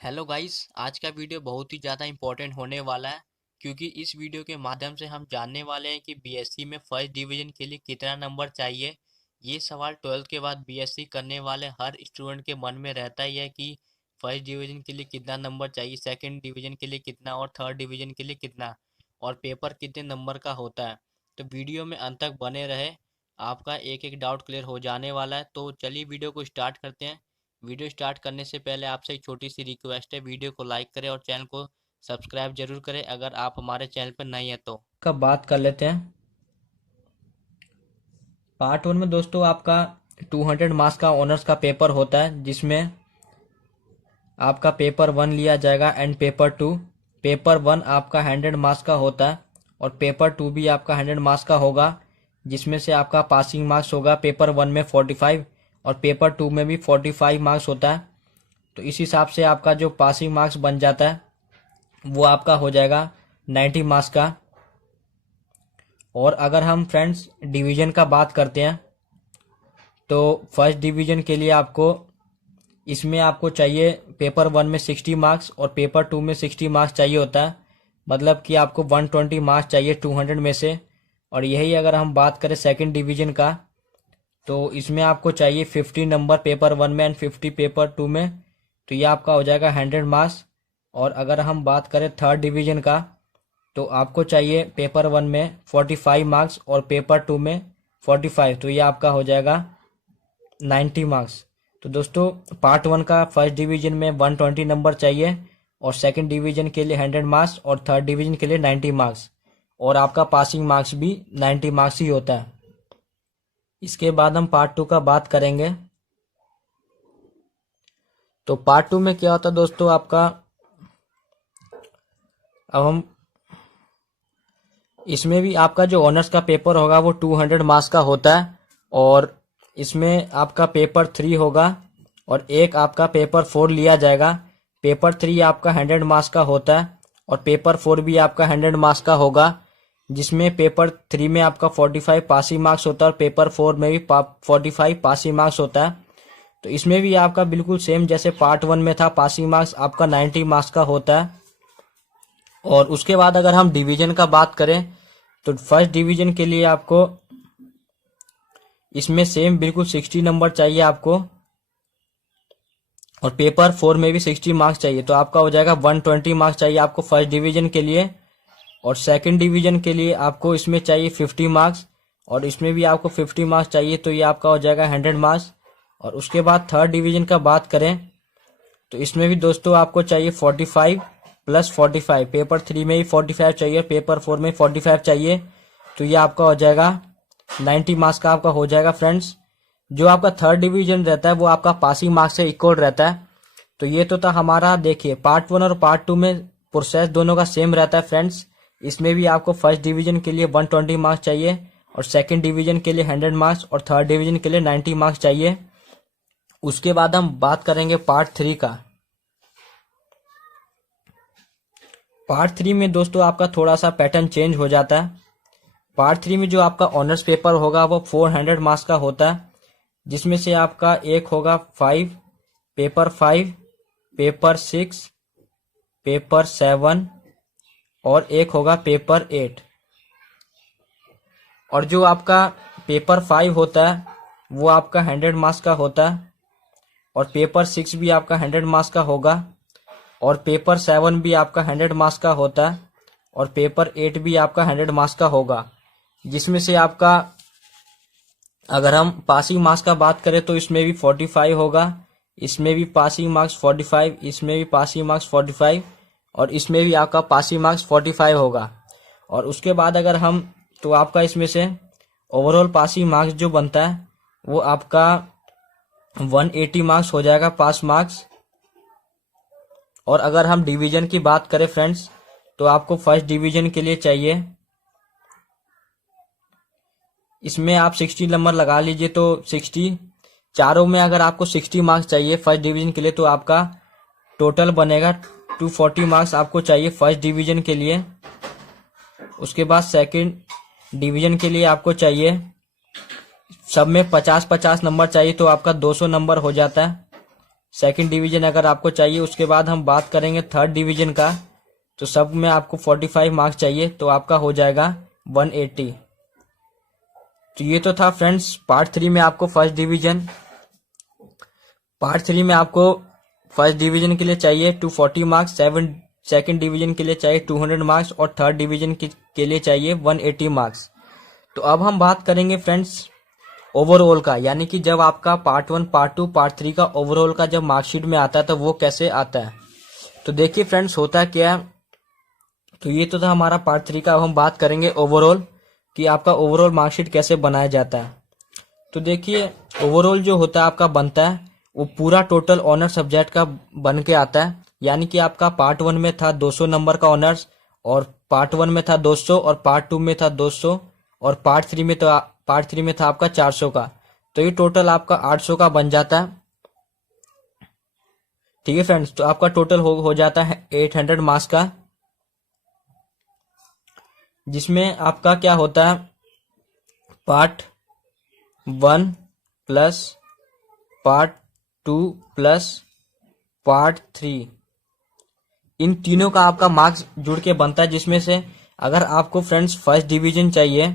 Hello guys, आज का video बहुत ही ज़्यादा इम्पोर्टेंट होने वाला है क्योंकि इस वीडियो के माध्यम से हम जानने वाले हैं कि बीएससी में फर्स्ट डिवीजन के लिए कितना नंबर चाहिए। ये सवाल 12th के बाद बीएससी करने वाले हर स्टूडेंट के मन में रहता ही है कि फर्स्ट डिवीजन के लिए कितना नंबर चाहिए, सेकंड डिवीजन के लिए कितना और थर्ड डिवीजन के लिए कितना, और पेपर कितने नंबर का होता है। तो वीडियो में अंत तक बने रहे, आपका एक एक डाउट क्लियर हो जाने वाला है। तो चलिए वीडियो को स्टार्ट करते हैं। वीडियो स्टार्ट करने से पहले आपसे एक छोटी सी रिक्वेस्ट है, वीडियो को लाइक करें और चैनल को सब्सक्राइब जरूर करें अगर आप हमारे चैनल पर नए हैं तो। का बात कर लेते हैं। पार्ट वन में दोस्तों आपका 200 मार्क्स का ऑनर्स का पेपर होता है, जिसमें आपका पेपर वन लिया जाएगा and paper two. Paper one आपका 100 मार्क्स का होता है और पेपर टू भी आपका 100 मार्क्स का होगा, जिसमें से आपका पासिंग मार्क्स होगा पेपर वन में 45 और पेपर टू में भी 45 मार्क्स होता है। तो इस हिसाब से आपका जो पासिंग मार्क्स बन जाता है वो आपका हो जाएगा 90 मार्क्स का। और अगर हम फ्रेंड्स डिवीजन का बात करते हैं तो फर्स्ट डिवीजन के लिए आपको इसमें आपको चाहिए पेपर वन में 60 मार्क्स और पेपर टू में 60 मार्क्स चाहिए होता है। मतलब कि आपको 120 मार्क्स चाहिए 200 में से। और यही अगर हम बात करें सेकंड डिवीजन का तो इसमें आपको चाहिए 50 नंबर पेपर वन में एंड 50 पेपर टू में। तो ये आपका हो जाएगा 100 मार्क्स। और अगर हम बात करें थर्ड डिवीजन का तो आपको चाहिए पेपर वन में 45 मार्क्स और पेपर टू में 45। तो ये आपका हो जाएगा 90 मार्क्स। तो दोस्तों पार्ट वन का फर्स्ट डिवीजन में 120 नंबर चाहिए और सेकंड डिवीजन के लिए 100 मार्क्स और थर्ड डिवीजन के लिए 90 मार्क्स, और आपका पासिंग मार्क्स भी 90 मार्क्स ही होता है। इसके बाद हम पार्ट टू का बात करेंगे। तो पार्ट टू में क्या होता है दोस्तों आपका, अब हम इसमें भी आपका जो ऑनर्स का पेपर होगा वो 200 मार्क्स का होता है और इसमें आपका पेपर थ्री होगा और एक आपका पेपर फोर लिया जाएगा। पेपर थ्री आपका 100 मार्क्स का होता है और पेपर फोर भी आपका 100 मार्क्स का होगा, जिसमें पेपर थ्री में आपका 45 पासिंग मार्क्स होता है और पेपर फोर में भी 45 पासिंग मार्क्स होता है। तो इसमें भी आपका बिल्कुल सेम जैसे पार्ट वन में था, पासिंग मार्क्स आपका 90 मार्क्स का होता है। और उसके बाद अगर हम डिवीजन का बात करें तो फर्स्ट डिवीजन के लिए आपको इसमें सेम बिल्कुल 60 नंबर चाहिए आपको और पेपर फोर में भी 60 मार्क्स चाहिए। तो आपका हो जाएगा 120 मार्क्स चाहिए आपको फर्स्ट डिवीजन के लिए। और सेकंड डिवीजन के लिए आपको इसमें चाहिए 50 मार्क्स और इसमें भी आपको 50 मार्क्स चाहिए। तो ये आपका हो जाएगा 100 मार्क्स। और उसके बाद थर्ड डिवीजन का बात करें तो इसमें भी दोस्तों आपको चाहिए 45 प्लस 45। पेपर थ्री में भी 45 चाहिए, पेपर फोर में 45 चाहिए। तो ये आपका हो जाएगा 90 मार्क्स का आपका हो जाएगा फ्रेंड्स। जो आपका थर्ड डिवीजन रहता है वो आपका पासिंग मार्क्स से इक्वल रहता है। तो ये तो था हमारा, देखिए पार्ट वन और पार्ट टू में प्रोसेस दोनों का सेम रहता है फ्रेंड्स। इसमें भी आपको फर्स्ट डिवीजन के लिए 120 मार्क्स चाहिए और सेकंड डिवीजन के लिए 100 मार्क्स और थर्ड डिवीजन के लिए 90 मार्क्स चाहिए। उसके बाद हम बात करेंगे पार्ट थ्री का। पार्ट थ्री में दोस्तों आपका थोड़ा सा पैटर्न चेंज हो जाता है। पार्ट थ्री में जो आपका ऑनर्स पेपर होगा वो 400 मार्क्स का होता है, जिसमें से आपका एक होगा पेपर 5, पेपर 6, पेपर 7 और एक होगा पेपर 8। और जो आपका पेपर 5 होता है वो आपका 100 मार्क्स का होता है और पेपर 6 भी आपका 100 मार्क्स का होगा और पेपर 7 भी आपका 100 मार्क्स का होता है और पेपर 8 भी आपका 100 मार्क्स का होगा। जिसमें से आपका अगर हम पासिंग मार्क्स का बात करें तो इसमें भी 45 होगा, इसमें भी पासिंग मार्क्स 45, इसमें भी पासिंग मार्क्स 45 और इसमें भी आपका पासिंग मार्क्स 45 होगा। और उसके बाद अगर हम तो आपका इसमें से ओवरऑल पासिंग मार्क्स जो बनता है वो आपका 180 मार्क्स हो जाएगा पास मार्क्स। और अगर हम डिवीजन की बात करें फ्रेंड्स तो आपको फर्स्ट डिवीजन के लिए चाहिए, इसमें आप 60 नंबर लगा लीजिए तो 60, चारों में अगर आपको 60 मार्क्स चाहिए फर्स्ट डिवीजन के लिए तो आपका टोटल बनेगा 240 मार्क्स आपको चाहिए फर्स्ट डिवीजन के लिए। उसके बाद सेकंड डिवीजन के लिए आपको चाहिए, सब में 50-50 नंबर चाहिए तो आपका 200 नंबर हो जाता है सेकंड डिवीजन अगर आपको चाहिए। उसके बाद हम बात करेंगे थर्ड डिवीजन का, तो सब में आपको 45 मार्क्स चाहिए, तो आपका हो जाएगा 180। तो ये तो था फ्रेंड्स पार्ट 3 में आपको फर्स्ट डिवीजन। पार्ट 3 में आपको फर्स्ट डिवीजन के लिए चाहिए 240 मार्क्स, सेकंड डिवीजन के लिए चाहिए 200 मार्क्स और थर्ड डिवीजन के लिए चाहिए 180 मार्क्स। तो अब हम बात करेंगे फ्रेंड्स ओवरऑल का, यानी कि जब आपका पार्ट 1, पार्ट 2, पार्ट 3 का ओवरऑल का जब मार्कशीट में आता है तो वो कैसे आता है। तो देखिए फ्रेंड्स होता क्या है, तो ये तो था हमारा पार्ट 3 का। अब हम बात करेंगे ओवरऑल कि आपका ओवरऑल मार्कशीट कैसे बनाया जाता है। तो देखिए ओवरऑल जो होता है आपका बनता है वो पूरा टोटल ऑनर सब्जेक्ट का बन के आता है। यानी कि आपका पार्ट 1 में था 200 नंबर का ऑनर्स, और पार्ट 1 में था 200, और पार्ट 2 में था 200, और पार्ट 3 में था आपका 400 का। तो ये टोटल आपका 800 का बन जाता है। ठीक है फ्रेंड्स, तो आपका टोटल हो जाता है 800 मार्क्स का, जिसमें आपका क्या होता है part 1 plus part 2 plus part 3, इन तीनों का आपका मार्क्स जुड़ के बनता है। जिसमें से अगर आपको फ्रेंड्स फर्स्ट डिवीजन चाहिए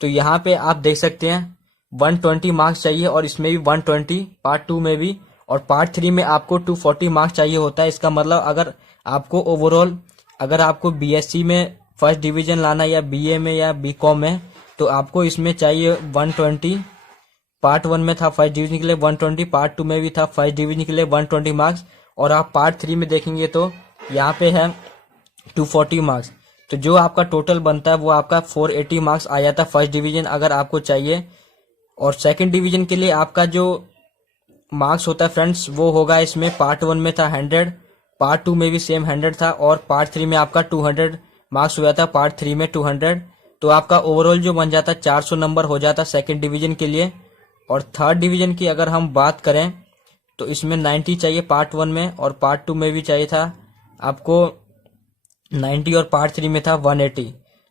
तो यहाँ पे आप देख सकते हैं 120 मार्क्स चाहिए, और इसमें भी 120, पार्ट 2 में भी, और पार्ट 3 में आपको 240 मार्क्स चाहिए होता है। इसका मतलब अगर आपको ओवरऑल अगर आपको बीएससी में फर्स्ट डिवीजन लाना या बीए में या बीकॉम में, तो आपको इसमें चाहिए 120। पार्ट 1 में था फर्स्ट डिवीजन के लिए 120, पार्ट 2 में भी था फर्स्ट डिवीजन के लिए 120 मार्क्स, और आप पार्ट 3 में देखेंगे तो यहाँ पे है 240 मार्क्स। तो जो आपका टोटल बनता है वो आपका 480 मार्क्स आ जाता है फर्स्ट डिवीजन अगर आपको चाहिए। और सेकंड डिवीजन के लिए आपका जो मार्क्स होता है फ्रेंड्स वो होगा, इसमें पार्ट 1 में था 100, पार्ट 2 में भी सेम 100 था, और पार्ट 3 में आपका 200 मार्क्स हो जाता है, पार्ट 3 में 200। तो आपका ओवरऑल जो बन जाता है 400 नंबर हो जाता है सेकंड डिवीजन के लिए। और थर्ड डिवीजन की अगर हम बात करें तो इसमें 90 चाहिए पार्ट 1 में, और पार्ट 2 में भी चाहिए था आपको 90, और पार्ट 3 में था 180।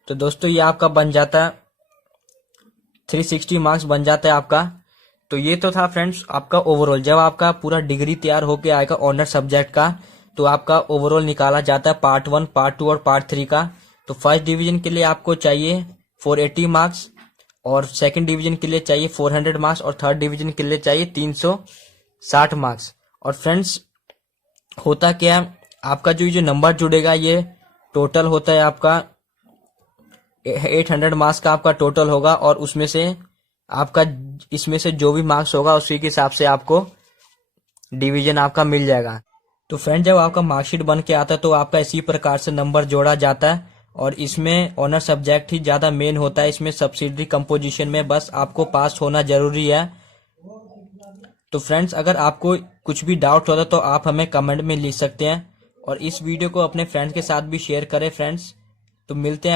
तो दोस्तों ये आपका बन जाता है 360 मार्क्स बन जाता है आपका। तो ये तो था फ्रेंड्स आपका ओवरऑल। जब आपका पूरा डिग्री तैयार होके आएगा ऑनर सब्जेक्ट का, तो आपका ओवरऑल निकाला जाता है पार्ट 1, पार्ट 2 और पार्ट 3 का। तो फर्स्ट डिवीजन के लिए आपको चाहिए 480 मार्क्स, और सेकंड डिवीजन के लिए चाहिए 400 मार्क्स, और थर्ड डिवीजन के लिए चाहिए 360 मार्क्स। और फ्रेंड्स होता क्या है, आपका जो नंबर जुड़ेगा ये टोटल होता है आपका 800 मार्क्स का आपका टोटल होगा, और उसमें से आपका इसमें से जो भी मार्क्स होगा उसी के हिसाब से आपको डिवीजन आपका मिल जाएगा। तो फ्रेंड जब आपका मार्कशीट बन के आता है तो आपका इसी प्रकार से नंबर जोड़ा जाता है, और इसमें ऑनर सब्जेक्ट ही ज्यादा मेन होता है। इसमें सब्सिडरी कंपोजिशन में बस आपको पास होना जरूरी है। तो फ्रेंड्स अगर आपको कुछ भी डाउट होता तो आप हमें कमेंट में लिख सकते हैं, और इस वीडियो को अपने फ्रेंड्स के साथ भी शेयर करें फ्रेंड्स। तो मिलते हैं